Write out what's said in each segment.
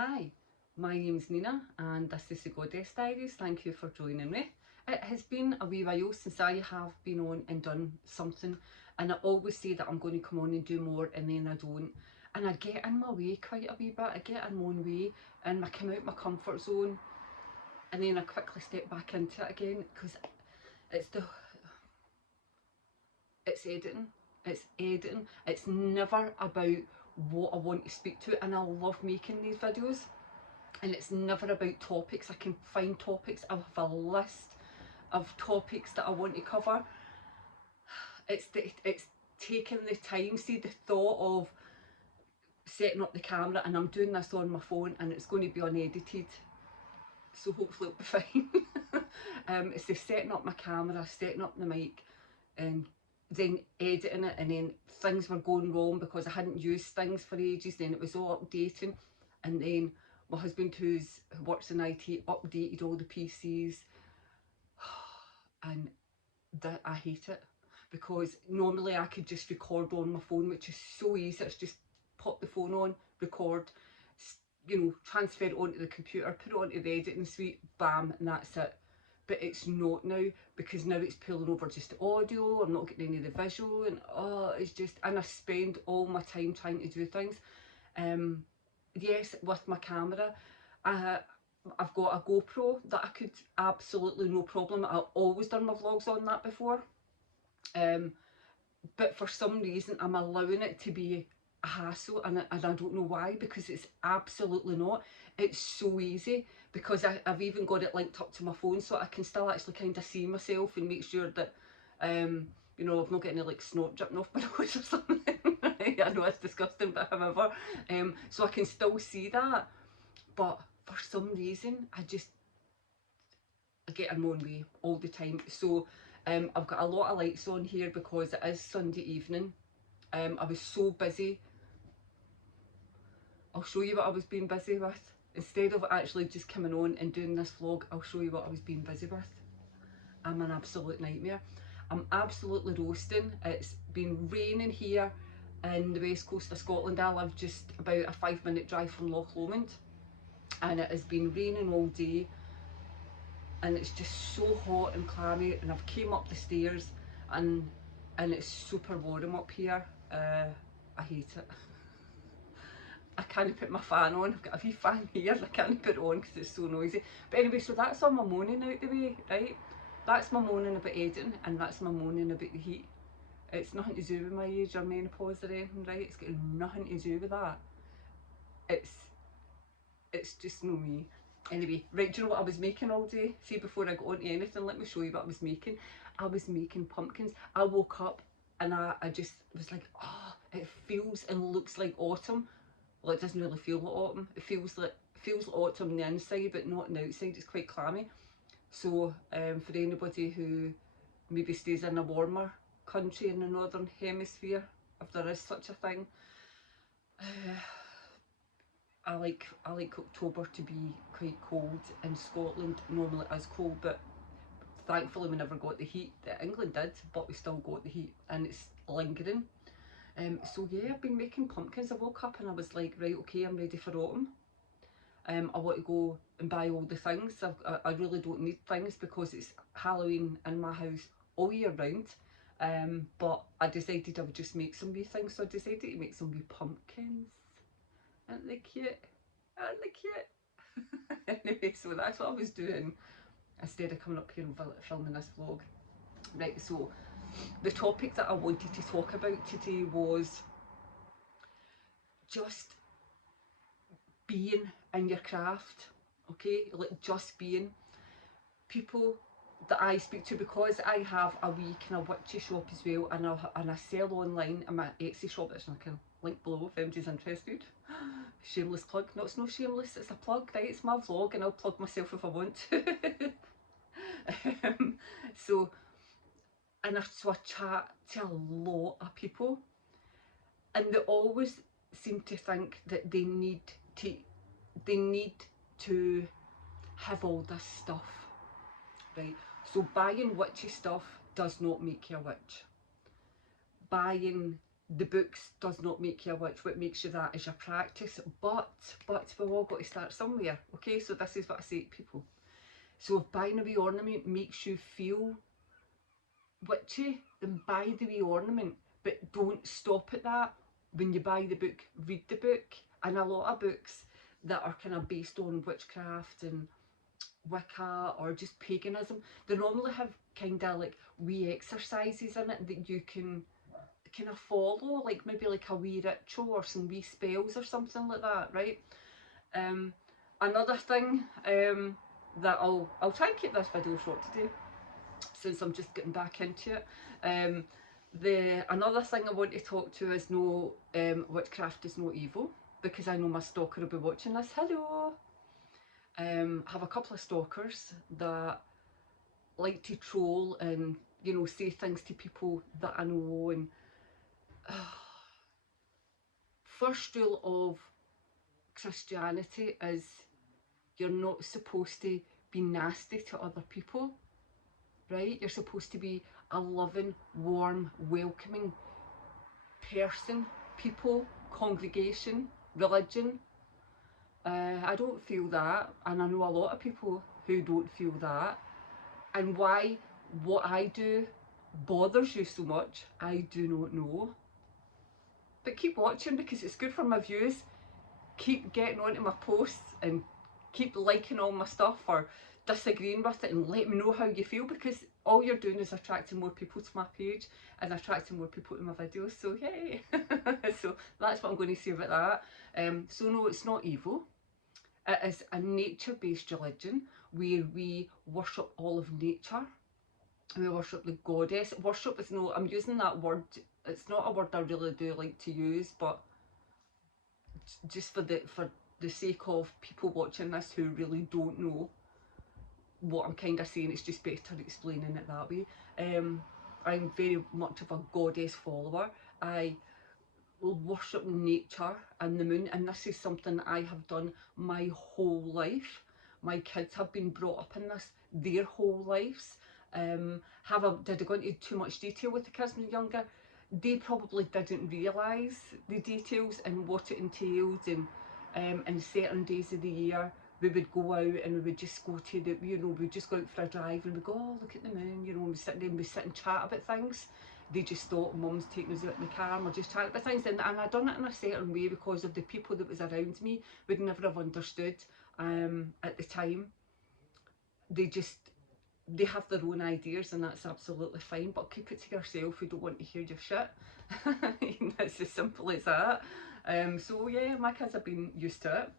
Hi, my name's Nina and this is the Goddess Diaries. Thank you for joining me. It has been a wee while since I have been on and done something, and I always say that I'm going to come on and do more and then I don't. And I get in my way quite a wee bit. I get in my own way and I come out my comfort zone and then I quickly step back into it again because it's it's editing. It's editing. It's never about what I want to speak to, and I love making these videos. And it's never about topics. I can find topics. I have a list of topics that I want to cover. It's taking the time. See, the thought of setting up the camera, and I'm doing this on my phone and it's going to be unedited, so hopefully it'll be fine. It's the setting up my camera, setting up the mic, and then editing it, and then things were going wrong because I hadn't used things for ages. Then it was all updating, and then my husband, who works in IT, updated all the PCs, and that I hate it because normally I could just record on my phone, which is so easy. It's just pop the phone on, record, you know, transfer it onto the computer, put it onto the editing suite, bam, and that's it. But it's not now, because now it's pulling over just the audio. I'm not getting any of the visual, and it's just, and I spend all my time trying to do things. Yes, with my camera, I've got a GoPro that I could absolutely no problem. I've always done my vlogs on that before, but for some reason I'm allowing it to be a hassle, and I don't know why, because it's absolutely not. It's so easy because I've even got it linked up to my phone, so I can still actually kind of see myself and make sure that you know, I've not got any like snot dripping off my nose or something. I know it's disgusting, but however, so I can still see that. But for some reason I get in my own way all the time. So I've got a lot of lights on here because it is Sunday evening. I was so busy. I'll show you what I was being busy with. Instead of actually just coming on and doing this vlog, I'll show you what I was being busy with. I'm an absolute nightmare. I'm absolutely roasting. It's been raining here in the west coast of Scotland. I live just about a 5-minute drive from Loch Lomond, and it has been raining all day, and it's just so hot and clammy, and I've came up the stairs and it's super warm up here. I hate it. I can't put my fan on. I've got a wee fan here and I can't put it on because it's so noisy. But anyway, so that's all my moaning out the way, right? That's my moaning about editing, and that's my moaning about the heat. It's nothing to do with my age or menopause or anything, right? It's got nothing to do with that. It's just no me. Anyway, right, do you know what I was making all day? See, before I got on to anything, let me show you what I was making. I was making pumpkins. I woke up and I just was like, oh, it feels and looks like autumn. Well, it doesn't really feel like autumn. It feels like autumn on the inside, but not on the outside. It's quite clammy. So for anybody who maybe stays in a warmer country in the northern hemisphere, if there is such a thing, I like October to be quite cold. In Scotland normally it is cold, but thankfully we never got the heat that England did, but we still got the heat and it's lingering. So yeah, I've been making pumpkins. I woke up and I was like, right, okay, I'm ready for autumn. I want to go and buy all the things. I really don't need things because it's Halloween in my house all year round. But I decided I would just make some wee things, so I decided to make some wee pumpkins. Aren't they cute? Aren't they cute? Anyway, so that's what I was doing instead of coming up here and filming this vlog. Right, so the topic that I wanted to talk about today was just being in your craft, okay? Like just being. People that I speak to, because I have a wee kind of witchy shop as well, and I sell online in my Etsy shop, which I can link below if anybody's interested. Shameless plug. No, it's no shameless, it's a plug, right? It's my vlog and I'll plug myself if I want to. So I chat to a lot of people, and they always seem to think that they need to have all this stuff, right? So buying witchy stuff does not make you a witch. Buying the books does not make you a witch. What makes you that is your practice. But we've all got to start somewhere. Okay, so this is what I say to people. So if buying a wee ornament makes you feel witchy, then buy the wee ornament. But don't stop at that. When you buy the book, read the book. And a lot of books that are kind of based on witchcraft and Wicca or just paganism, they normally have kind of like wee exercises in it that you can kind of follow, like maybe like a wee ritual or some wee spells or something like that, right? Another thing that I'll try and keep this video short today, since I'm just getting back into it. Another thing I want to talk to is no, witchcraft is not evil, because I know my stalker will be watching this. Hello. I have a couple of stalkers that like to troll and, you know, say things to people that I know. And first rule of Christianity is you're not supposed to be nasty to other people, right? You're supposed to be a loving, warm, welcoming person, people, congregation, religion. I don't feel that, and I know a lot of people who don't feel that. And why what I do bothers you so much, I do not know. But keep watching, because it's good for my views. Keep getting onto my posts and keep liking all my stuff or disagreeing with it, and let me know how you feel, because all you're doing is attracting more people to my page and attracting more people to my videos. So yay. So that's what I'm going to say about that. So no, it's not evil. It is a nature-based religion where we worship all of nature. We worship the goddess. Worship is no, I'm using that word, it's not a word I really do like to use, but just for the sake of people watching this who really don't know what I'm kind of saying, it's just better explaining it that way. I'm very much of a goddess follower. I will worship nature and the moon, and this is something I have done my whole life. My kids have been brought up in this their whole lives. Did I go into too much detail with the kids when they were younger? They probably didn't realise the details and what it entailed, and in certain days of the year we would go out and we would just go to the, you know, we'd just go out for a drive and we'd go, oh, look at the moon, you know, and we sit and chat about things. They just thought mum's taking us out in the car and we're just chatting about things, and I done it in a certain way because of the people that was around me would never have understood at the time. They have their own ideas, and that's absolutely fine, but keep it to yourself. You don't want to hear your shit. It's as simple as that. So yeah, my kids have been used to it.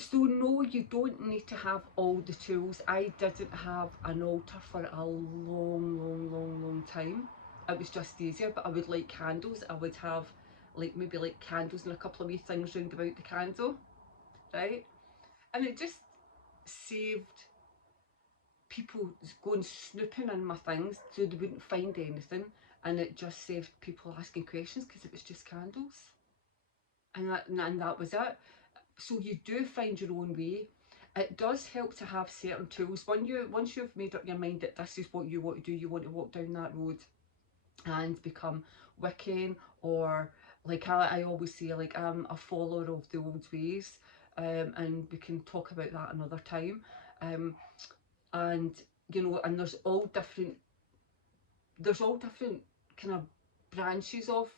So no, you don't need to have all the tools. I didn't have an altar for a long time. It was just easier, but I would like candles. I would have like maybe like candles and a couple of wee things round about the candle, right? And it just saved people going snooping in my things so they wouldn't find anything, and it just saved people asking questions because it was just candles, and that was it. So you do find your own way. It does help to have certain tools. Once you've made up your mind that this is what you want to do, you want to walk down that road and become Wiccan, or like I always say, like I'm a follower of the old ways, and we can talk about that another time. And you know, and there's all different kind of branches of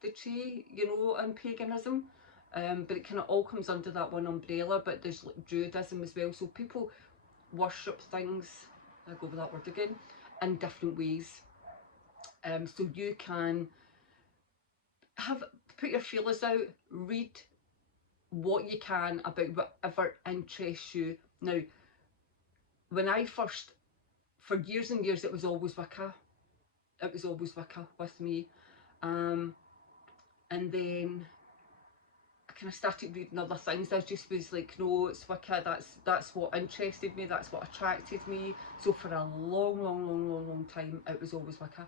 the tree, you know, and paganism. But it kind of all comes under that one umbrella. But there's like Druidism as well. So people worship things, I go over that word again, in different ways. So you can put your feelers out, read what you can about whatever interests you. Now, when I first, for years and years, it was always Wicca. It was always Wicca with me. And then I kind of started reading other things. I just was like, no, it's Wicca. That's what interested me. That's what attracted me. So for a long time, it was always Wicca.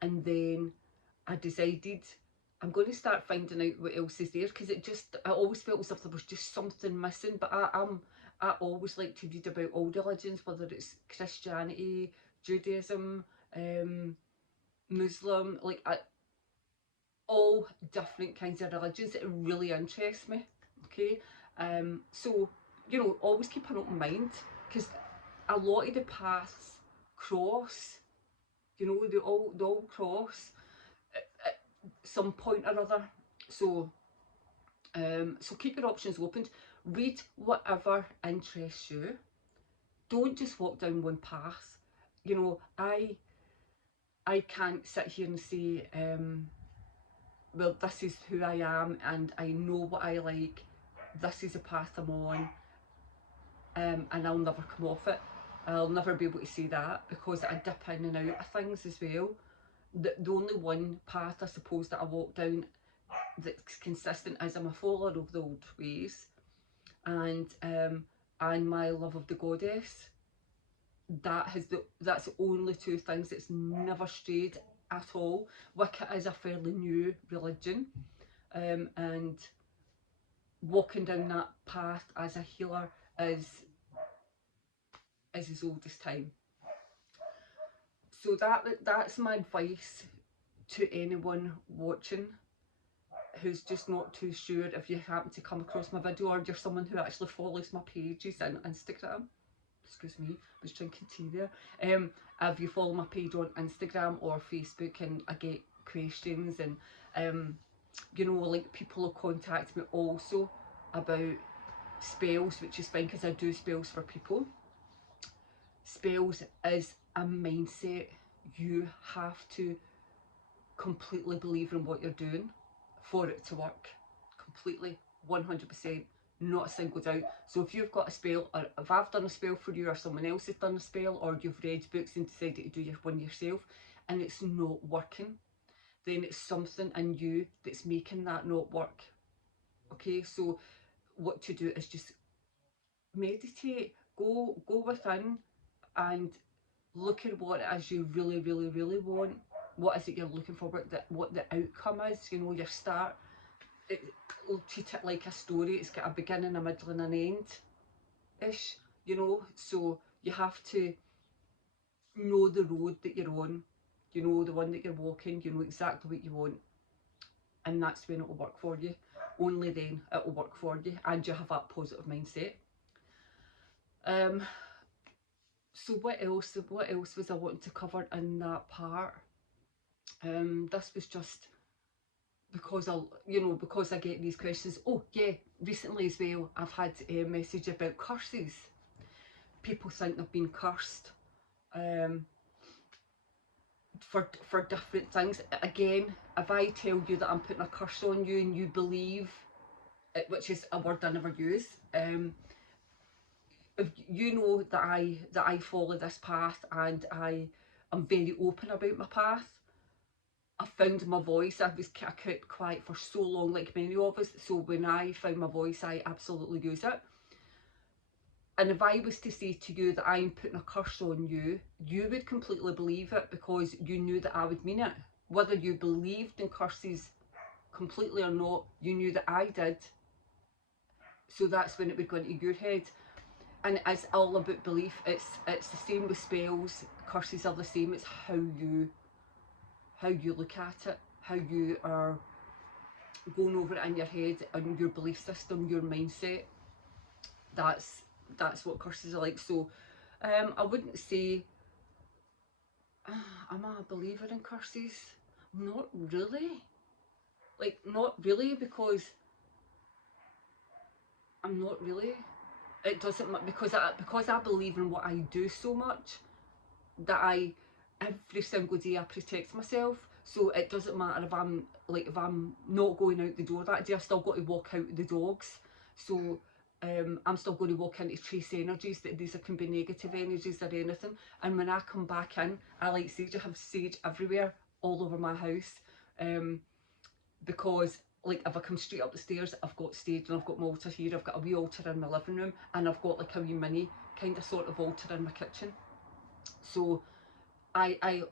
And then I decided I'm going to start finding out what else is there, because I always felt as if there was just something missing. But I always like to read about all religions, whether it's Christianity, Judaism, Muslim. Like all different kinds of religions. It really interests me. Okay, so you know, always keep an open mind, because a lot of the paths cross. You know, they all cross at some point or other. So so keep your options open. Read whatever interests you. Don't just walk down one path. You know, I can't sit here and say, well, this is who I am and I know what I like. This is the path I'm on, and I'll never come off it. I'll never be able to say that, because I dip in and out of things as well. The only one path, I suppose, that I walk down that's consistent is I'm a follower of the old ways, and my love of the goddess. That's the only two things that's never strayed at all. Wicca is a fairly new religion, and walking down that path as a healer is as old as time. So that's my advice to anyone watching who's just not too sure. If you happen to come across my video, or you're someone who actually follows my pages on Instagram, excuse me, I was drinking tea there. If you follow my page on Instagram or Facebook and I get questions, and you know, like, people will contact me also about spells, which is fine because I do spells for people. Spells is a mindset. You have to completely believe in what you're doing for it to work. Completely, 100%, not a single doubt. So if you've got a spell, or if I've done a spell for you, or someone else has done a spell, or you've read books and decided to do one yourself and it's not working, then it's something in you that's making that not work. Okay, so what to do is just meditate, go within and look at what it is you really, really, really want. What is it you're looking for? What the outcome is. You know, your start. Treat it like a story. It's got a beginning, a middle, and an end, ish. You know, so you have to know the road that you're on. You know, the one that you're walking. You know exactly what you want, and that's when it will work for you. Only then it will work for you, and you have that positive mindset. So what else was I wanting to cover in that part? This was just because because I get these questions. Oh yeah, recently as well, I've had a message about curses. People think they've been cursed for different things. Again, if I tell you that I'm putting a curse on you and you believe it, which is a word I never use, if you know that I follow this path and I am very open about my path. I found my voice. I kept quiet for so long, like many of us. So when I found my voice, I absolutely use it. And if I was to say to you that I'm putting a curse on you, you would completely believe it, because you knew that I would mean it. Whether you believed in curses completely or not, you knew that I did. So that's when it would go into your head. And it's all about belief. It's the same with spells. Curses are the same. It's how you look at it, how you are going over it in your head, and your belief system, your mindset. That's what curses are like. So I wouldn't say am I a believer in curses? Not really. Like, not really, because I'm not really. It doesn't, because I believe in what I do so much that every single day I protect myself. So it doesn't matter if I'm not going out the door that day, I've still got to walk out with the dogs. So I'm still going to walk into trace energies, that these can be negative energies or anything. And when I come back in, I like sage. I have sage everywhere, all over my house, because like if I come straight up the stairs, I've got stage, and I've got my altar here. I've got a wee altar in my living room, and I've got like a wee mini kind of sort of altar in my kitchen. So I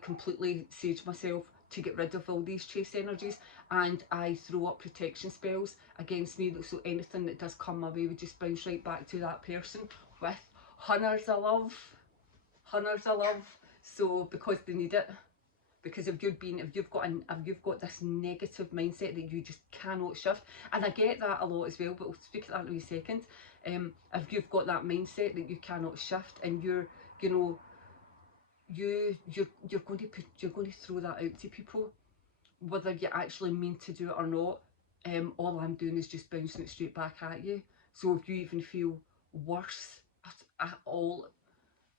completely sage myself to get rid of all these trace energies, and I throw up protection spells against me, so anything that does come my way would just bounce right back to that person, with hundreds of love. So because they need it. Because if you've got this negative mindset that you just cannot shift, and I get that a lot as well, but we'll speak of that in a wee second. If you've got that mindset that you cannot shift, and you're going to throw that out to people, whether you actually mean to do it or not, all I'm doing is just bouncing it straight back at you. So if you even feel worse at all,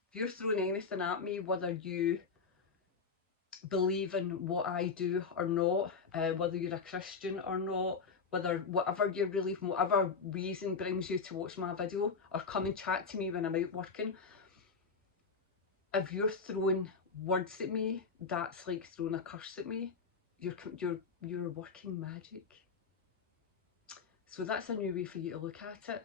if you're throwing anything at me, whether you believe in what I do or not, whether you're a Christian or not, whatever your belief, whatever reason brings you to watch my video or come and chat to me when I'm out working, if you're throwing words at me, that's like throwing a curse at me. You're working magic. So that's a new way for you to look at it.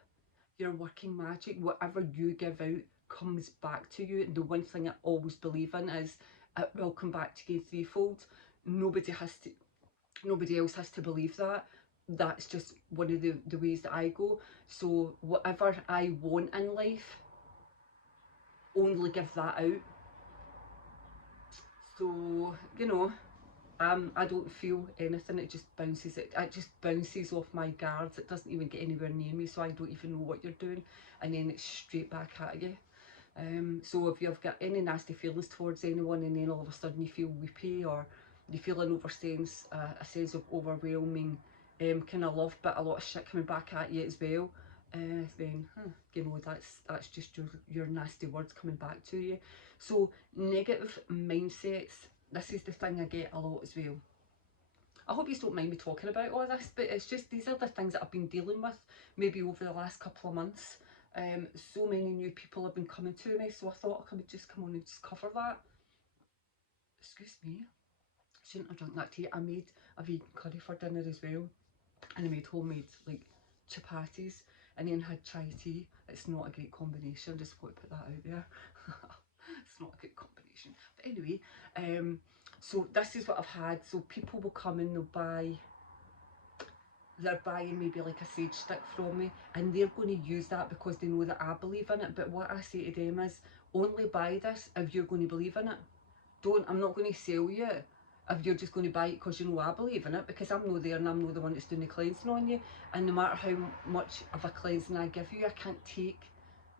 You're working magic. Whatever you give out comes back to you. And the one thing I always believe in is it will come back to you threefold. Nobody else has to believe that. That's just one of the ways that I go. So whatever I want in life, only give that out. So, I don't feel anything. It just bounces off my guards. It doesn't even get anywhere near me, so I don't even know what you're doing, and then it's straight back at you. So if you've got any nasty feelings towards anyone, and then all of a sudden you feel weepy, or you feel a sense of overwhelming kind of love, but a lot of shit coming back at you as well, then that's just your nasty words coming back to you. So negative mindsets, this is the thing I get a lot as well. I hope you don't mind me talking about all this, but it's just, these are the things that I've been dealing with maybe over the last couple of months. So many new people have been coming to me, so I thought I could just come on and just cover that. Excuse me, shouldn't have drunk that tea. I made a vegan curry for dinner as well, and I made homemade like chapatis, and then had chai tea. It's not a great combination, just want to put that out there. It's not a good combination, but anyway, so this is what I've had. So people will come in, they're buying maybe like a sage stick from me, and they're going to use that because they know that I believe in it. But what I say to them is, only buy this if you're going to believe in it. I'm not going to sell you if you're just going to buy it because you know I believe in it, because I'm not there and I'm not the one that's doing the cleansing on you. And no matter how much of a cleansing I give you, I can't take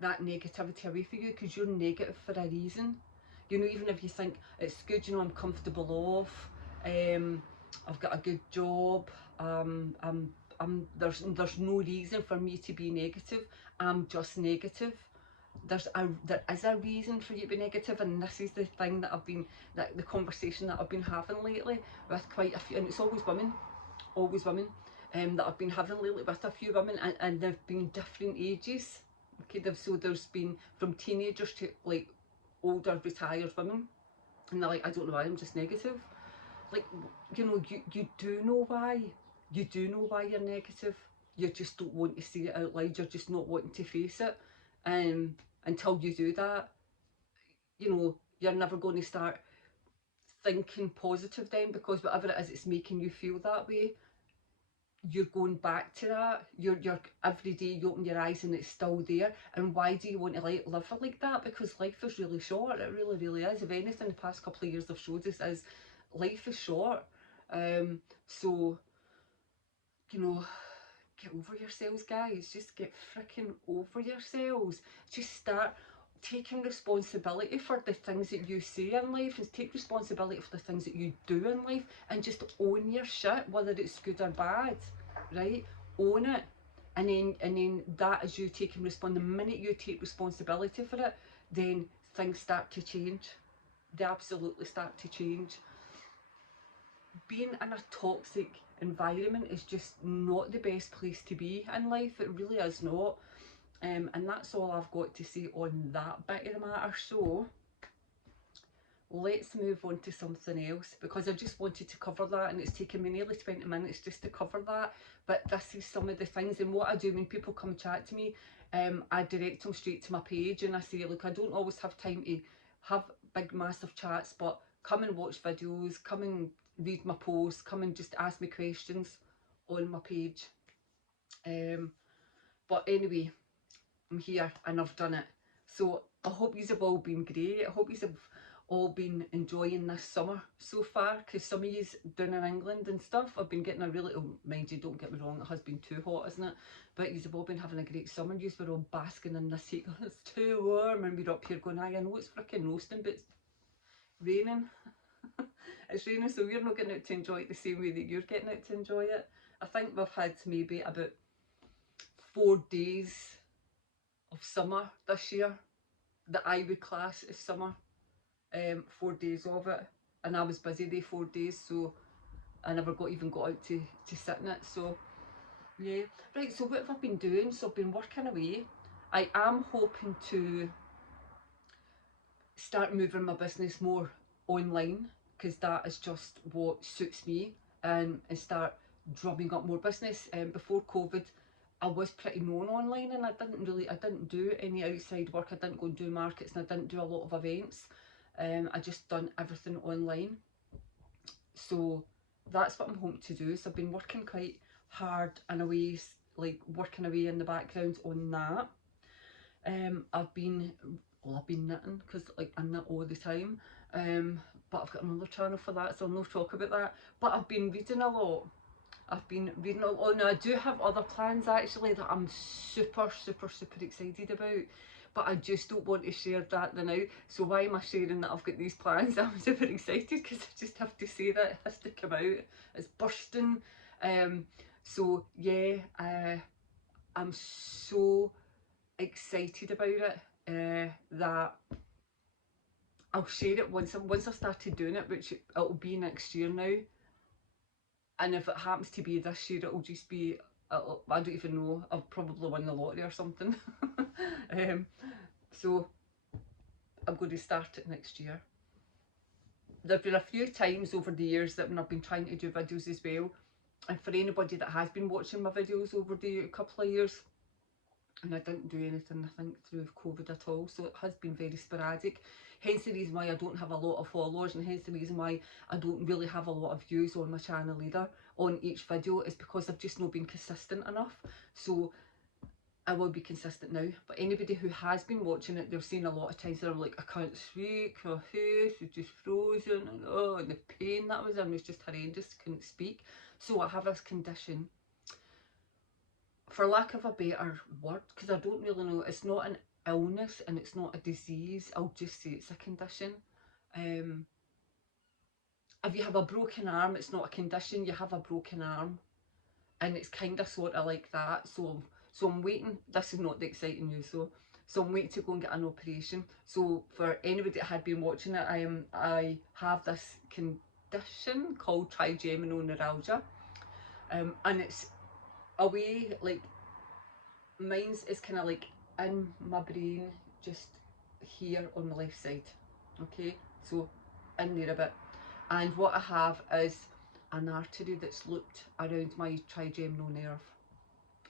that negativity away from you, because you're negative for a reason. Even if you think it's good, I'm comfortable off, I've got a good job, there's no reason for me to be negative. I'm just negative. There is a reason for you to be negative, and this is the thing that the conversation that I've been having lately with quite a few, and it's always women, that I've been having lately with a few women, and they've been different ages. Okay, so there's been from teenagers to like older retired women, and they're like, I don't know why, I'm just negative. Like, you do know why. You do know why you're negative. You just don't want to say it out loud. You're just not wanting to face it. Until you do that, you're never going to start thinking positive then, because whatever it is it's making you feel that way, you're going back to that. You're every day you open your eyes and it's still there. And why do you want to live like that? Because life is really short. It really, really is. If anything, the past couple of years have showed us is life is short. So get over yourselves, guys. Just get freaking over yourselves. Just start taking responsibility for the things that you say in life, and take responsibility for the things that you do in life, and just own your shit, whether it's good or bad, right? Own it. And then that is you taking responsibility. The minute you take responsibility for it, then things start to change. They absolutely start to change. Being in a toxic environment is just not the best place to be in life. It really is not. And that's all I've got to say on that bit of the matter. So let's move on to something else, because I just wanted to cover that, and it's taken me nearly 20 minutes just to cover that. But this is some of the things, and what I do when people come and chat to me, I direct them straight to my page, and I say, look, I don't always have time to have big massive chats, but come and watch videos, come and read my posts, come and just ask me questions on my page. But anyway, I'm here and I've done it. So I hope you have all been great. I hope you have all been enjoying this summer so far, because some of yous down in England and stuff have been getting a really, oh, mind you, don't get me wrong, it has been too hot, isn't it? But yous have all been having a great summer. Yous were all basking in this heat, going, it's too warm, and we're up here going, I know it's freaking roasting, but it's raining. It's raining, so we're not getting out to enjoy it the same way that you're getting out to enjoy it. I think we've had maybe about 4 days of summer this year. The I would class is summer. 4 days of it, and I was busy they 4 days, so I never even got out to sit in it. So yeah, right, so what have I been doing? So I've been working away. I am hoping to start moving my business more online, because that is just what suits me, and start drumming up more business. Before COVID, I was pretty known online, and I didn't do any outside work. I didn't go and do markets, and I didn't do a lot of events. I just done everything online. So that's what I'm hoping to do. So I've been working quite hard and away, like working away in the background on that. I've been knitting, because like I knit all the time. But I've got another channel for that, so I'll not talk about that. But I've been reading a lot. I've been reading a lot. Now I do have other plans actually that I'm super excited about, but I just don't want to share that now. So why am I sharing that I've got these plans? I'm super excited because I just have to say that it has to come out. It's bursting. So yeah, I'm so excited about it that I'll share it once I started doing it, which it'll be next year now. And if it happens to be this year, it'll just be, I don't even know, I'll probably win the lottery or something. So I'm going to start it next year. There've been a few times over the years that when I've been trying to do videos as well, and for anybody that has been watching my videos over the couple of years, and I didn't do anything, I think, through COVID at all, so it has been very sporadic. Hence the reason why I don't have a lot of followers, and hence the reason why I don't really have a lot of views on my channel either on each video, is because I've just not been consistent enough. So I will be consistent now. But anybody who has been watching it, they've seen a lot of times they're like, I can't speak, my face is just frozen, and oh, and the pain that I was in was just horrendous, couldn't speak. So I have this condition, for lack of a better word, because I don't really know, it's not an illness and it's not a disease, I'll just say it's a condition. If you have a broken arm, it's not a condition, you have a broken arm, and it's kind of sort of like that. So I'm waiting, this is not the exciting news, so I'm waiting to go and get an operation. So for anybody that had been watching it, I have this condition called trigeminal neuralgia, and it's a way, like, mine's is kind of like in my brain, just here on the left side, okay, so in there a bit. And what I have is an artery that's looped around my trigeminal nerve,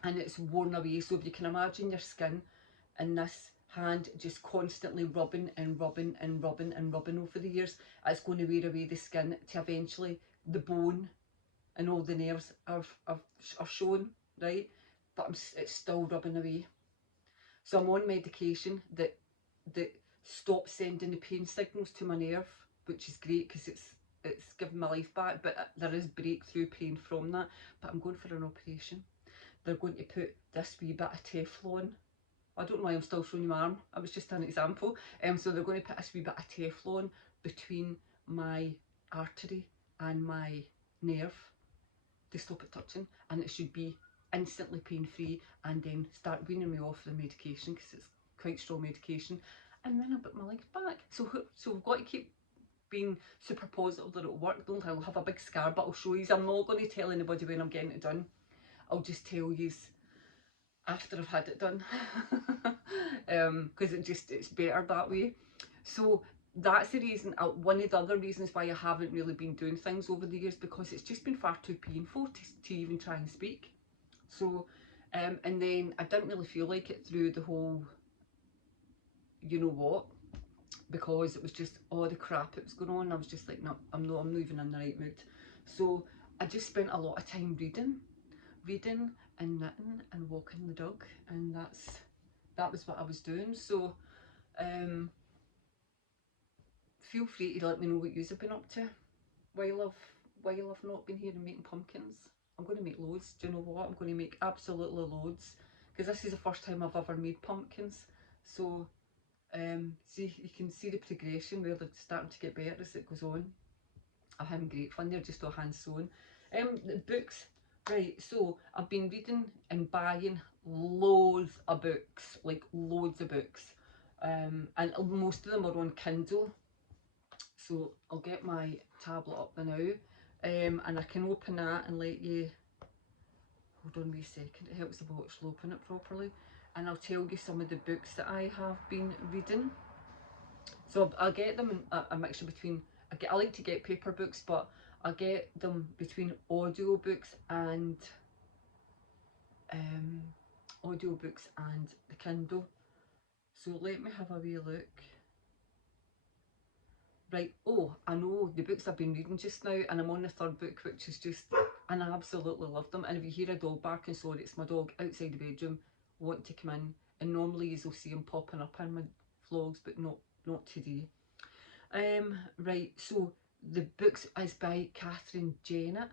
and it's worn away. So if you can imagine your skin and this hand just constantly rubbing and rubbing and rubbing and rubbing over the years, it's going to wear away the skin to eventually the bone and all the nerves are shown, right? But it's still rubbing away. So I'm on medication that stops sending the pain signals to my nerve, which is great because it's giving my life back, but there is breakthrough pain from that. But I'm going for an operation. They're going to put this wee bit of Teflon. I don't know why I'm still showing you my arm. I was just an example. So they're going to put this wee bit of Teflon between my artery and my nerve to stop it touching, and it should be instantly pain-free, and then start weaning me off the medication because it's quite strong medication, and then I'll put my legs back. So we've got to keep being super positive that it'll work. Don't I'll have a big scar, but I'll show you. I'm not going to tell anybody when I'm getting it done. I'll just tell you after I've had it done, because it's better that way. So that's the reason, one of the other reasons why I haven't really been doing things over the years, because it's just been far too painful to even try and speak. So and then I didn't really feel like it through the whole, you know what, because it was just all the crap that was going on. I was just like, no, I'm not even in the right mood. So I just spent a lot of time reading and knitting and walking the dog, and that was what I was doing. So feel free to let me know what you've been up to while I've not been here and making pumpkins. I'm going to make loads. Do you know what? I'm going to make absolutely loads, because this is the first time I've ever made pumpkins. So see, you can see the progression where they're starting to get better as it goes on. I'm having great fun. They're just all hand sewn. The books, right? So I've been reading and buying loads of books, like loads of books, and most of them are on Kindle. So I'll get my tablet up now, and I can open that and let you. Hold on a wee second. It helps the watch open it properly, and I'll tell you some of the books that I have been reading. So I'll get them in a mixture between, I like to get paper books, but I get them between audiobooks and the Kindle. So let me have a wee look. Right, oh, I know the books I've been reading just now, and I'm on the third book, which is just, and I absolutely love them. And if you hear a dog barking, sorry, it's my dog outside the bedroom wanting to come in, and normally you'll see him popping up in my vlogs, but not today. Right, so the books is by Catherine Janet,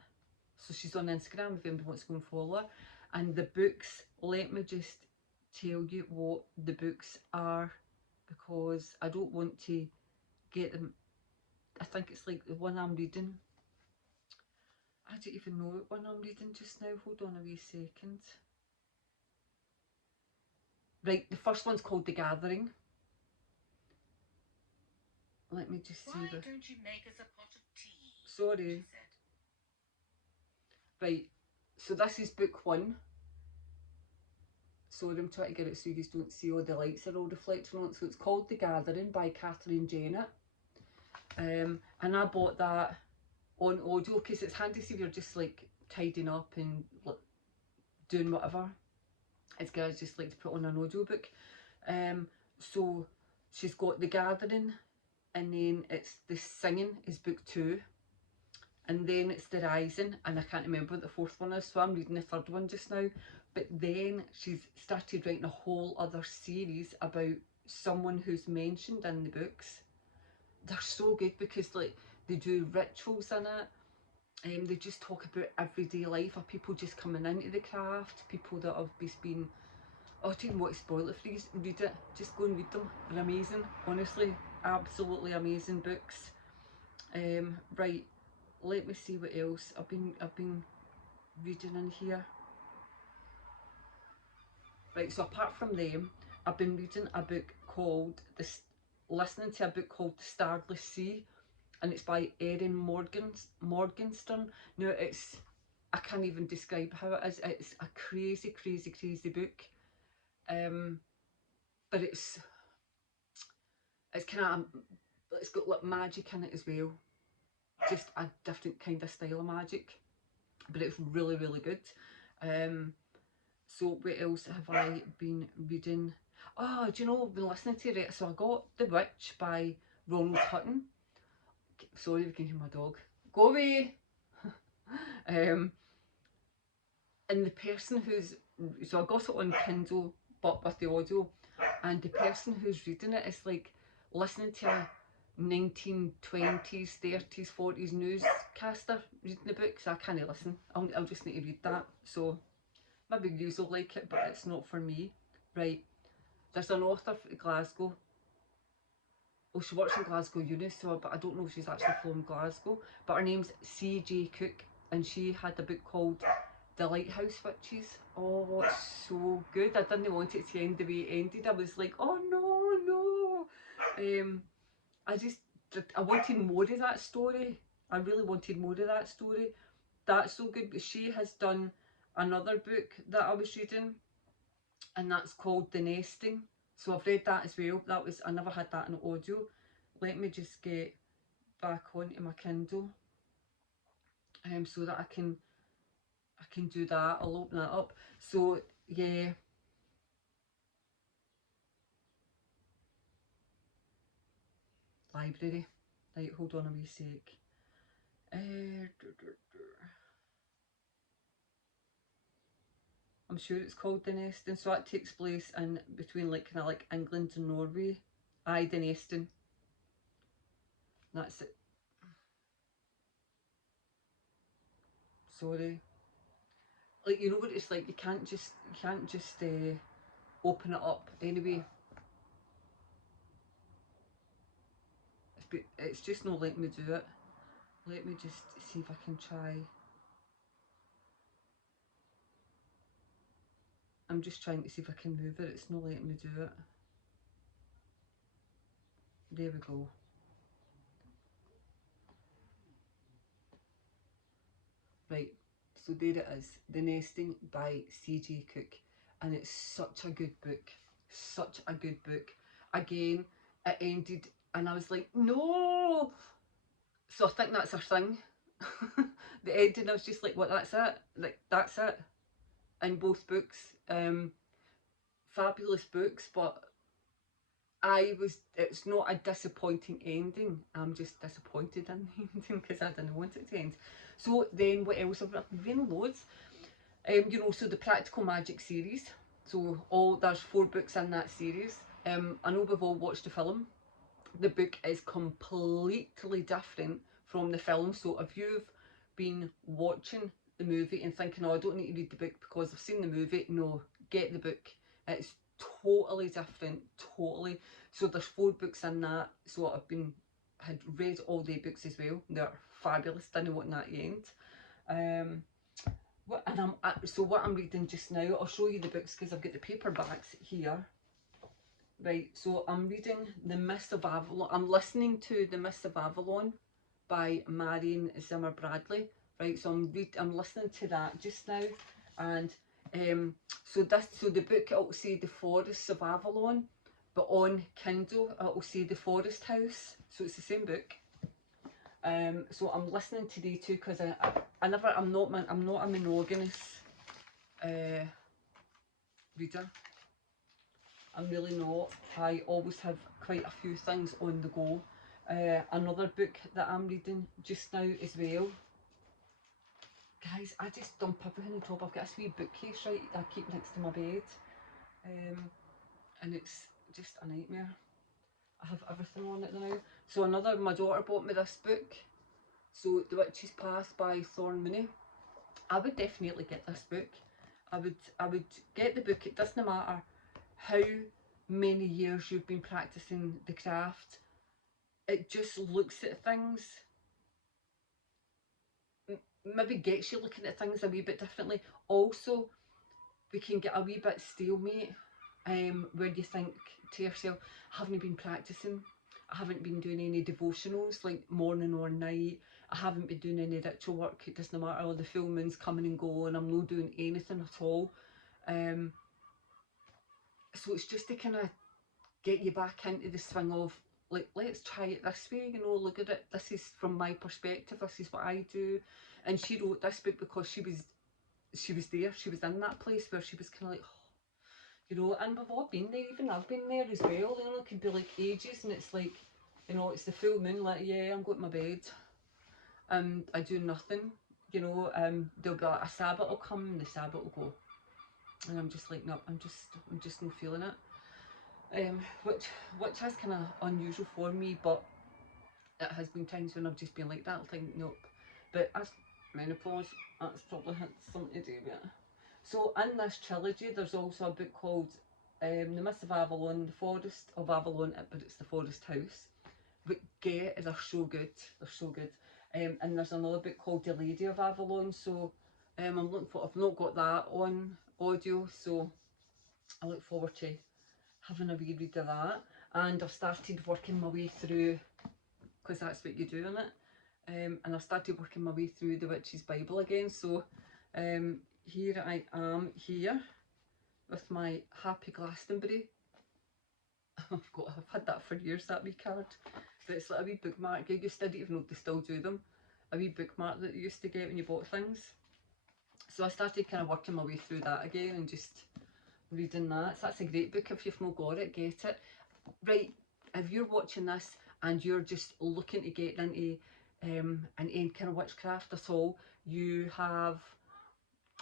so she's on Instagram if anybody wants to go and follow her. And the books, let me just tell you what the books are, because I don't want to get them. I think it's like the one I'm reading. I don't even know what one I'm reading just now. Hold on a wee second. Right, the first one's called The Gathering. Let me just see. Why don't you make us a pot of tea? Sorry. She said. Right, so this is book one. Sorry, I'm trying to get it so you guys don't see all the lights are all reflecting on it. So it's called The Gathering by Catherine Janet. And I bought that on audio because it's handy if you're just like tidying up and like, doing whatever. It's good, I just like to put on an audiobook. So she's got The Gathering, and then it's The Singing is book two, and then it's The Rising, and I can't remember what the fourth one is, so I'm reading the third one just now. But then she's started writing a whole other series about someone who's mentioned in the books. They're so good because like they do rituals in it. They just talk about everyday life of people just coming into the craft, people that have just been, oh, I don't even want to spoil it for you, read it, just go and read them, they're amazing, honestly, absolutely amazing books. Right, let me see what else I've been reading in here. Right, so apart from them, I've been reading a book called, listening to a book called The Starless Sea, and it's by Erin Morgenstern. Now it's, I can't even describe how it is. It's a crazy book. But it's kind of, it's got like magic in it as well. Just a different kind of style of magic. But it's really good. So what else have I been reading? Oh, do you know, I've been listening to it. So I got The Witch by Ronald Hutton. Sorry if you can hear my dog. Go away! And the person who's, so I got it on Kindle but with the audio, and the person who's reading it is like listening to a 1920s, 30s, 40s newscaster reading the book, so I can't listen. I'll just need to read that. So maybe you will like it, but it's not for me. Right, there's an author from Glasgow. Well, she works in Glasgow Uni, so, but I don't know if she's actually from Glasgow. But her name's C.J. Cook, and she had a book called The Lighthouse Witches. Oh, it's so good. I didn't want it to end the way it ended. I was like, oh no. I wanted more of that story. I really wanted more of that story. That's so good. But she has done another book that I was reading, and that's called The Nesting. So I've read that as well. That was, I never had that in audio. Let me just get back onto my Kindle, so that I can do that. I'll open that up. So yeah. Library. Right, hold on a wee sec. I'm sure it's called The Nesting. So that takes place in between like kind of like England and Norway. Aye, The Nesting. That's it. Sorry. Like, you know what it's like, you can't just open it up anyway. It's just not letting me do it. Let me just see if I can try. I'm just trying to see if I can move it. It's not letting me do it. There we go. Right, so there it is. The Nesting by C.J. Cook. And it's such a good book. Such a good book. Again, it ended and I was like, no! So I think that's her thing. The ending, I was just like, what, that's it? Like, that's it. In both books. Fabulous books, but it's not a disappointing ending. I'm just disappointed in the ending because I didn't want it to end. So then what else? I've written loads. You know, so the Practical Magic series. So there's 4 books in that series. I know we've all watched the film. The book is completely different from the film. So if you've been watching the movie and thinking, oh, I don't need to read the book because I've seen the movie, no, get the book. It's totally different, totally. So there's 4 books in that. So had read all the books as well. They're fabulous. Didn't want that end. So what I'm reading just now, I'll show you the books because I've got the paperbacks here. Right, so I'm reading The Mist of Avalon. I'm listening to The Mist of Avalon by Marion Zimmer Bradley. Right, so I'm listening to that just now, and so the book, it'll say The Forests of Avalon, but on Kindle it'll say The Forest House. So it's the same book. So I'm listening to the two because I'm not a monogamous reader. I'm really not. I always have quite a few things on the go. Another book that I'm reading just now as well. Guys, I just dump everything on top. I've got a wee bookcase, right, I keep next to my bed. And it's just a nightmare. I have everything on it now. So my daughter bought me this book. So The Witch's Path by Thorn Mooney. I would definitely get this book. I would get the book. It doesn't matter how many years you've been practicing the craft. It just looks at things, maybe gets you looking at things a wee bit differently. Also, we can get a wee bit stalemate where you think to yourself, I haven't been practicing, I haven't been doing any devotionals like morning or night, I haven't been doing any ritual work. It doesn't matter, the full moon's coming and going, I'm not doing anything at all. So it's just to kind of get you back into the swing of, like, let's try it this way, you know, look at it, this is from my perspective, this is what I do. And she wrote this book because she was there, she was in that place where she was kind of like, oh, you know, and we've all been there, even I've been there as well, you know, it could be like ages and it's like, you know, it's the full moon, like, yeah, I'm going to my bed and I do nothing, you know. There'll be like a Sabbath will come and the Sabbath will go, and I'm just like, no, I'm just not feeling it. Which is kind of unusual for me, but it has been times when I've just been like that, I'll think, nope. But as menopause, that's probably had something to do with it. So in this trilogy, there's also a book called The Mist of Avalon, The Forest of Avalon, but it's The Forest House. But they're so good, they're so good. And there's another book called The Lady of Avalon, so I'm looking for, I've not got that on audio, so I look forward to having a wee read of that. And I've started working my way through, because that's what you do in it, and I've started working my way through the Witch's Bible again. So here I am here with my Happy Glastonbury. I've had that for years, that wee card, but it's like a wee bookmark. I didn't even know if they still do them, a wee bookmark that you used to get when you bought things. So I started kind of working my way through that again and just reading that. So that's a great book. If you've not got it, get it. Right, if you're watching this and you're just looking to get into any kind of witchcraft at all, you have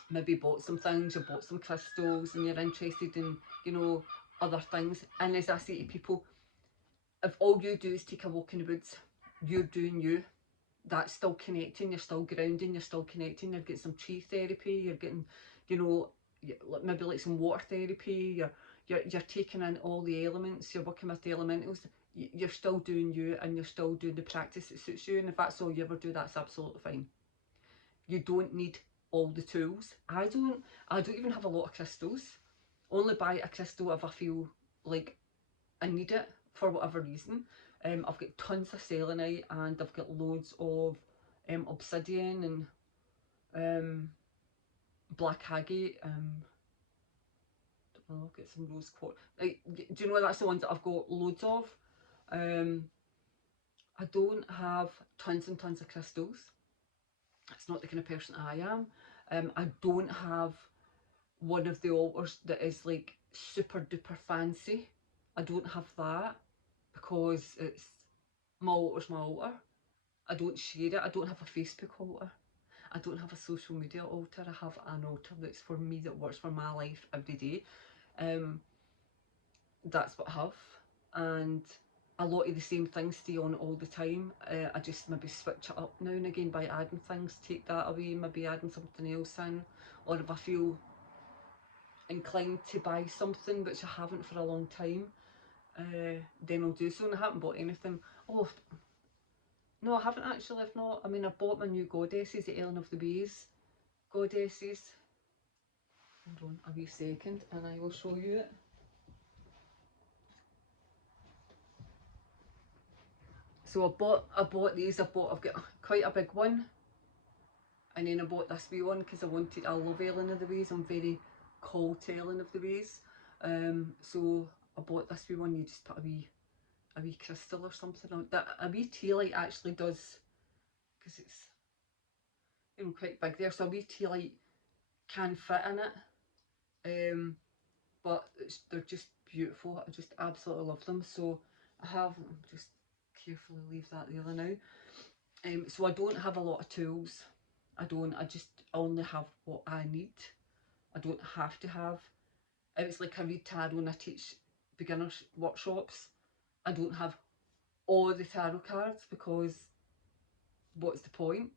maybe bought some things, you bought some crystals and you're interested in, you know, other things. And as I say to people, if all you do is take a walk in the woods, you're doing you. That's still connecting, you're still grounding, you're still connecting, you're getting some tree therapy, you're getting, you know, maybe like some water therapy, you're taking in all the elements, you're working with the elementals. You're still doing you, and you're still doing the practice that suits you, and if that's all you ever do, that's absolutely fine. You don't need all the tools. I don't even have a lot of crystals. Only buy a crystal if I feel like I need it for whatever reason. I've got tons of selenite, and I've got loads of obsidian and black agate. I've got some rose quartz. Like, do you know that's the ones that I've got loads of? I don't have tons and tons of crystals. It's not the kind of person I am. I don't have one of the altars that is like super duper fancy. I don't have that because it's my altar's my altar. I don't share it. I don't have a Facebook altar. I don't have a social media altar. I have an altar that's for me, that works for my life every day. That's what I have, and a lot of the same things stay on all the time. I just maybe switch it up now and again by adding things, take that away, maybe adding something else in, or if I feel inclined to buy something which I haven't for a long time, then I'll do so. And I haven't bought anything. Oh no, I haven't actually. I've not. I mean, I've bought my new goddesses, the Ellen of the Bays goddesses. Hold on a wee second and I will show you it. So I bought these. I've got quite a big one, and then I bought this wee one because I love Ellen of the Ways. I'm very called to Ellen of the Ways. So I bought this wee one. You just put a wee crystal or something on that. A wee tea light actually does, because it's, you know, quite big there. So a wee tea light can fit in it. But they're just beautiful. I just absolutely love them. So I have, just carefully leave that there now. So I don't have a lot of tools. I only have what I need. I don't have to have. It's like I read tarot and I teach beginners workshops. I don't have all the tarot cards because what's the point?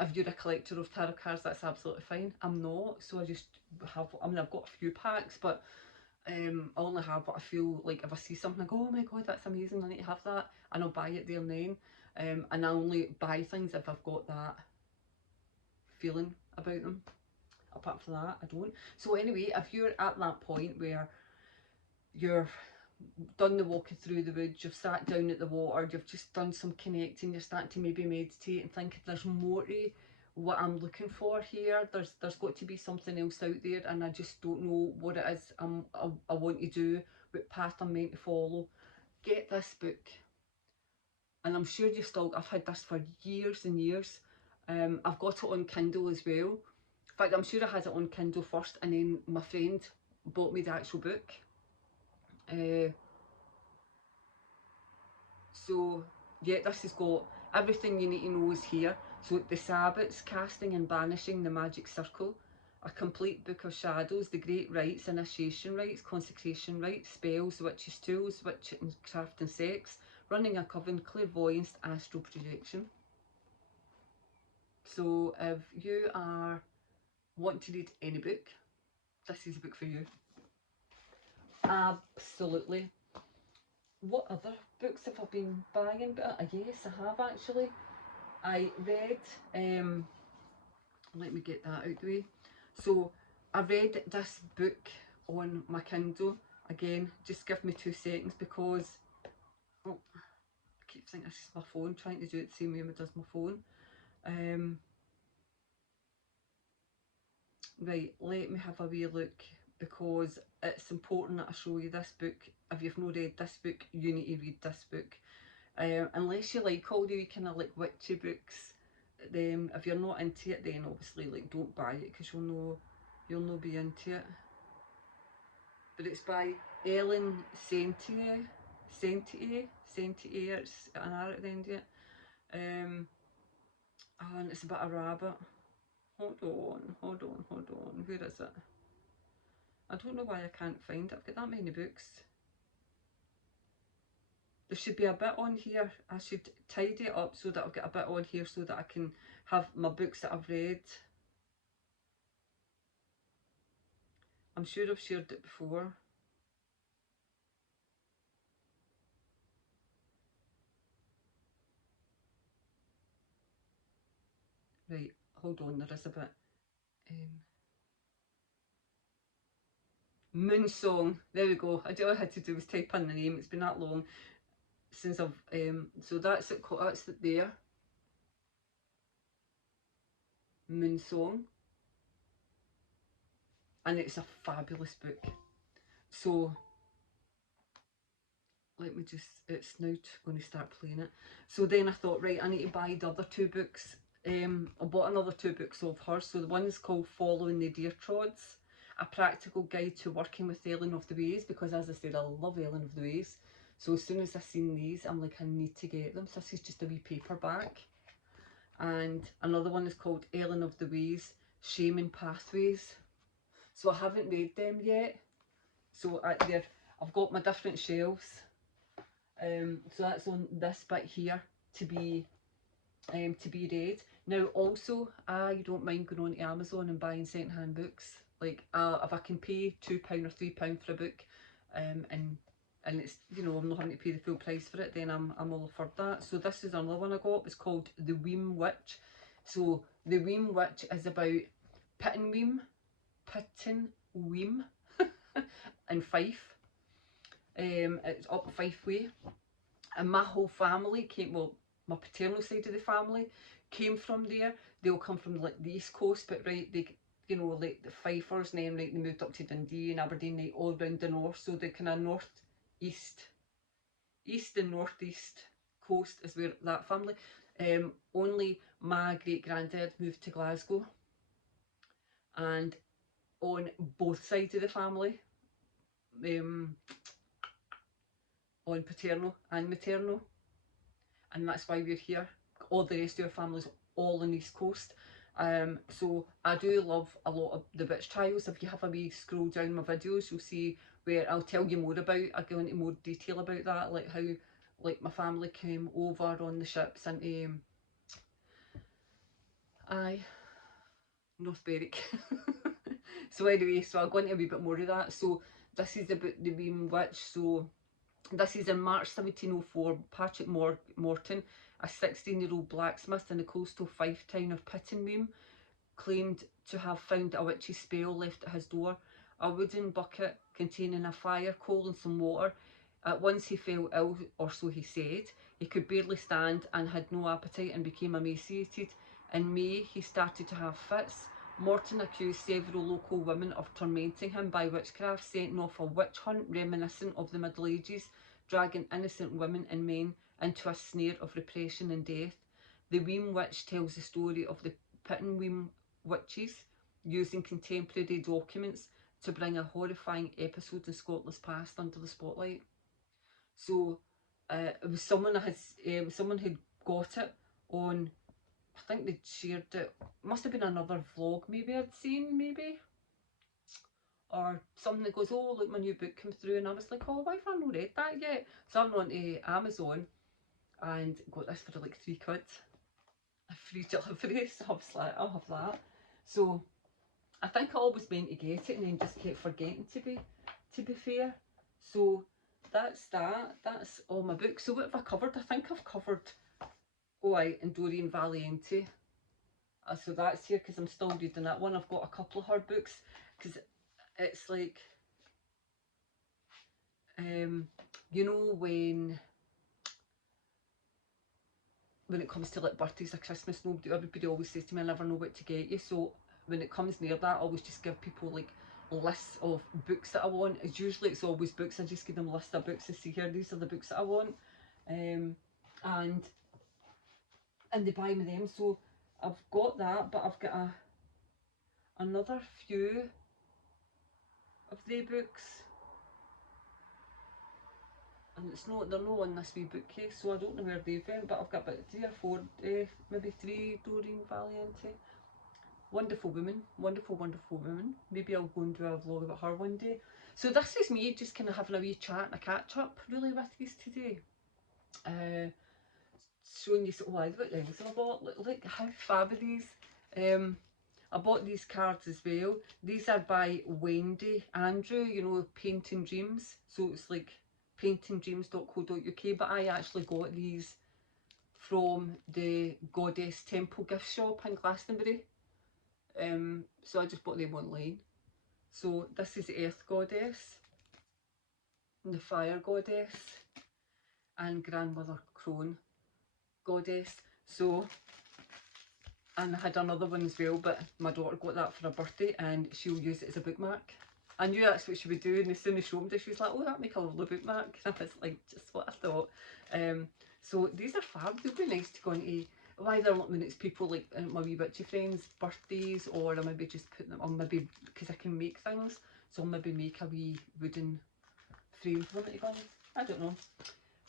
If you're a collector of tarot cards, that's absolutely fine. I'm not, so I just have, I mean, I've got a few packs, but I only have what I feel like. If I see something, I go, oh my god, that's amazing, I need to have that, and I'll buy it there and then. And I only buy things if I've got that feeling about them. Apart from that, I don't. So anyway, if you're at that point where you're done the walking through the woods, you've sat down at the water, you've just done some connecting, you're starting to maybe meditate and thinking there's more to what I'm looking for here, there's got to be something else out there and I just don't know what it is I want to do, what path I'm meant to follow, get this book. And I'm sure I've had this for years and years. I've got it on Kindle as well. In fact, I'm sure I had it on Kindle first and then my friend bought me the actual book. So yeah, this has got everything you need to know is here. So the Sabbats, casting and banishing the magic circle, a complete book of shadows, the great rites, initiation rites, consecration rites, spells, witches' tools, witchcraft and sex, running a coven, clairvoyance, astral projection. So if you are wanting to read any book, this is a book for you. Absolutely. What other books have I been buying? But yes, I have actually. I read, let me get that out the way. So I read this book on my Kindle. Again, just give me 2 seconds because, oh, I keep thinking this is my phone, trying to do it the same way it does my phone. Right, let me have a wee look because it's important that I show you this book. If you've not read this book, you need to read this book. Unless you like all the kind of like witchy books, then if you're not into it, then obviously like don't buy it because you'll not be into it. But it's by Ellen Sentier, it's an R at the end of it. And it's about a rabbit. Hold on, where is it? I don't know why I can't find it. I've got that many books. there should be a bit on here. I should tidy it up so that I've got a bit on here so that I can have my books that I've read. I'm sure I've shared it before. Right, hold on, there is a bit. Moon Song, there we go. All I had to do was type in the name. It's been that long since I've, so that's it, that's it there. Moon Song. And it's a fabulous book. So let me just, it's now going to start playing it. So then I thought, right, I need to buy the other two books. I bought another two books of hers. So the one is called Following the Deer Trods, a practical guide to working with Ellen of the Ways, because as I said, I love Ellen of the Ways. So as soon as I seen these, I'm like, I need to get them. So this is just a wee paperback. And another one is called Ellen of the Ways, Shaming Pathways. So I haven't read them yet. So I've got my different shelves. So that's on this bit here to be read. Now also, I don't mind going on to Amazon and buying second-hand books. Like if I can pay £2 or £3 for a book, and it's, you know, I'm not having to pay the full price for it, then I'm all for that. So this is another one I got. It's called The Witch. So The Witch is about Pittenweem in Fife. It's up Fife way. And my whole family came, well, my paternal side of the family came from there. They all come from like the East Coast, but right, they, you know, like the Fifers, and then right, they moved up to Dundee and Aberdeen, right, all around the north. So the kind of east and northeast coast is where that family. Only my great granddad moved to Glasgow, and on both sides of the family, on paternal and maternal, and that's why we're here. All the rest of our family's all on the East Coast. So I do love a lot of the witch trials. If you have a wee scroll down my videos, you'll see where I'll tell you more about, I'll go into more detail about that, like how, like, my family came over on the ships into North Berwick. So anyway, so I'll go into a wee bit more of that. So this is about the Witch. So this is in March 1704, Patrick Morton, a 16-year-old blacksmith in the coastal Fife town of Pittenweem, claimed to have found a witch's spell left at his door. A wooden bucket containing a fire, coal and some water. At once he fell ill, or so he said. He could barely stand and had no appetite and became emaciated. In May, he started to have fits. Morton accused several local women of tormenting him by witchcraft, setting off a witch hunt reminiscent of the Middle Ages, dragging innocent women and men into a snare of repression and death. The Witch tells the story of the Pittenweem witches, using contemporary documents to bring a horrifying episode in Scotland's past under the spotlight. So it was someone someone who got it on, I think they'd shared it, must have been another vlog maybe I'd seen, maybe, or something that goes, oh look, my new book came through, and I was like, oh, why have I not read that yet? So I went on to Amazon and got this for like £3, a free delivery. So I was like, I'll have that. So I think I always meant to get it and then just kept forgetting, to be fair. So that's that. That's all my books. So what have I covered? I think I've covered Oh I and Doreen Valiente. So that's here because I'm still reading that one. I've got a couple of her books because it's like, you know, when it comes to like birthdays or Christmas, everybody always says to me, I never know what to get you. So when it comes near that, I always just give people like lists of books that I want. It's always books. I just give them a list of books to see here. These are the books that I want, and they buy me them. So I've got that, but I've got another few of the books, and they're not on this wee bookcase, so I don't know where they've went, but I've got about 3 or 4, maybe 3 Doreen Valiente. Wonderful woman, wonderful woman. Maybe I'll go and do a vlog about her one day. So this is me just kind of having a wee chat and a catch up really with you today. showing you what else I bought. Look how fab are these. I bought these cards as well. These are by Wendy Andrew, you know, Painting Dreams. So it's like paintingdreams.co.uk, but I actually got these from the Goddess Temple gift shop in Glastonbury. So I just bought them online. So this is the Earth Goddess, and the Fire Goddess, and Grandmother Crone Goddess. So, and I had another one as well, but my daughter got that for her birthday and she'll use it as a bookmark. I knew that's what she would do, and as soon as she opened it, she was like, oh, that'll make a lovely bookmark. And I was like, just what I thought. So these are fab. They'll be nice to go into, either when it's people like my wee witchy friends' birthdays, or I maybe just put them on, maybe because I can make things, so I'll maybe make a wee wooden frame for them to go in. I don't know.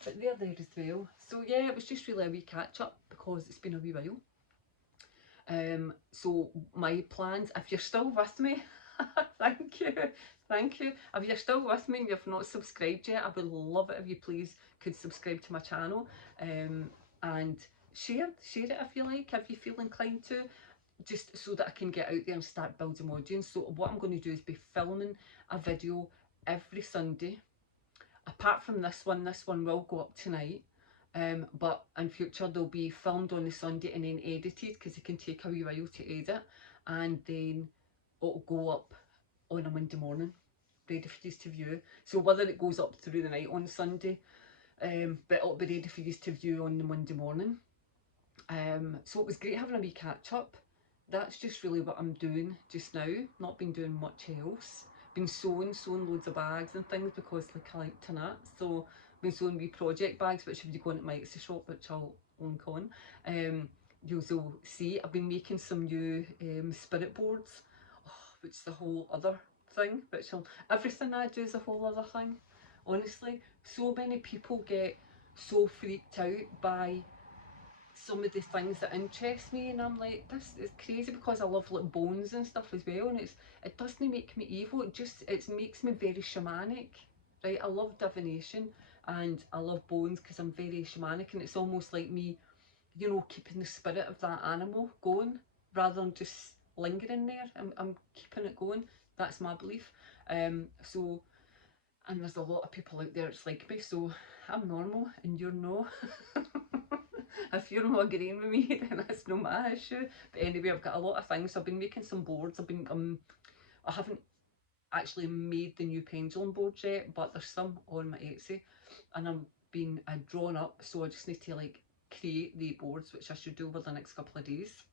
But they're there as well. So yeah, it was just really a wee catch up because it's been a wee while. So my plans, if you're still with me, thank you, thank you. If you're still with me and you've not subscribed yet, I would love it if you please could subscribe to my channel, and share it if you like, if you feel inclined to, just so that I can get out there and start building my audience. So what I'm going to do is be filming a video every Sunday. Apart from this one will go up tonight. But in future they'll be filmed on the Sunday and then edited, because it can take a wee while to edit, and then it'll go up on a Monday morning, ready for you to view. So whether it goes up through the night on Sunday, but it'll be ready for you to view on the Monday morning. So it was great having a wee catch up. That's just really what I'm doing just now. Not been doing much else. Been sewing loads of bags and things because like I like to knit. So been sewing wee project bags, which if you go into my Etsy shop, which I'll link on, you'll see I've been making some new spirit boards, which is a whole other thing. Which everything I do is a whole other thing. Honestly, so many people get so freaked out by some of the things that interest me, and I'm like, this is crazy, because I love like bones and stuff as well, and it doesn't make me evil, it makes me very shamanic, right? I love divination and I love bones because I'm very shamanic, and it's almost like me, you know, keeping the spirit of that animal going rather than just lingering there. I'm keeping it going. That's my belief. So, and there's a lot of people out there that's like me, so I'm normal and you're no. If you're not agreeing with me, then that's not my issue. But anyway, I've got a lot of things. So I've been making some boards. I haven't actually made the new pendulum boards yet, but there's some on my Etsy, and I'm being drawn up. So I just need to like create the boards, which I should do over the next couple of days.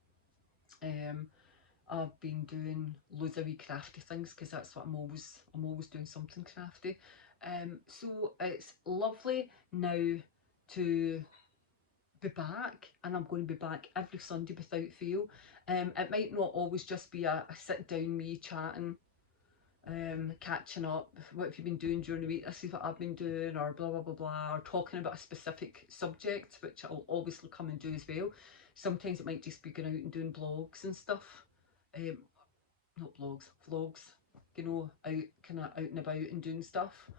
I've been doing loads of wee crafty things because that's what I'm always doing something crafty. So it's lovely now to be back, and I'm going to be back every Sunday without fail. It might not always just be a sit down me chatting, catching up, what have you been doing during the week, this is what I've been doing, or blah blah blah blah, or talking about a specific subject, which I'll obviously come and do as well. Sometimes it might just be going out and doing blogs and stuff, not blogs, vlogs, you know, out kind of out and about and doing stuff.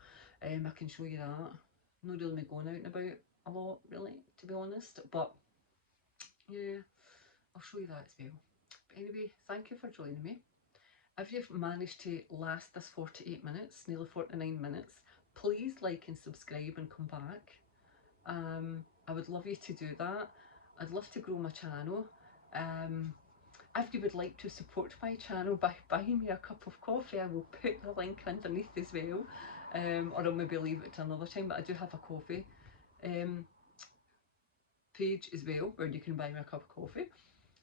I can show you that. I'm not really going out and about a lot, really, to be honest, but yeah, I'll show you that as well. But anyway, thank you for joining me. If you've managed to last this 48 minutes, nearly 49 minutes, please like and subscribe and come back. I would love you to do that. I'd love to grow my channel. If you would like to support my channel by buying me a cup of coffee, I will put the link underneath as well, or I'll maybe leave it to another time, but I do have a coffee page as well where you can buy me a cup of coffee.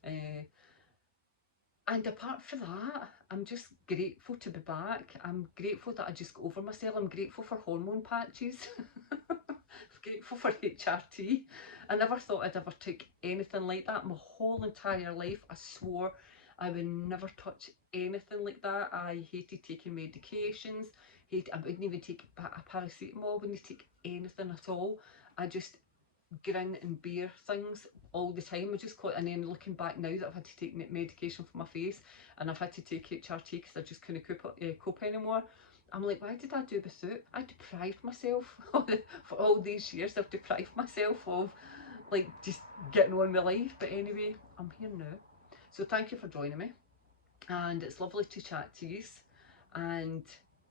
And apart from that, I'm just grateful to be back. I'm grateful that I just got over myself. I'm grateful for hormone patches. I'm grateful for HRT. I never thought I'd ever take anything like that. My whole entire life, I swore I would never touch anything like that. I hated taking medications. I wouldn't even take a paracetamol. I wouldn't take anything at all. I just grin and bear things all the time. I just call it, and then looking back now that I've had to take medication for my face and I've had to take HRT because I just couldn't cope anymore, I'm like, why did I do without? I deprived myself for all these years. I've deprived myself of like just getting on with life. But anyway, I'm here now. So thank you for joining me, and it's lovely to chat to you. And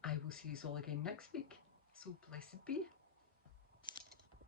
I will see you all again next week. So blessed be.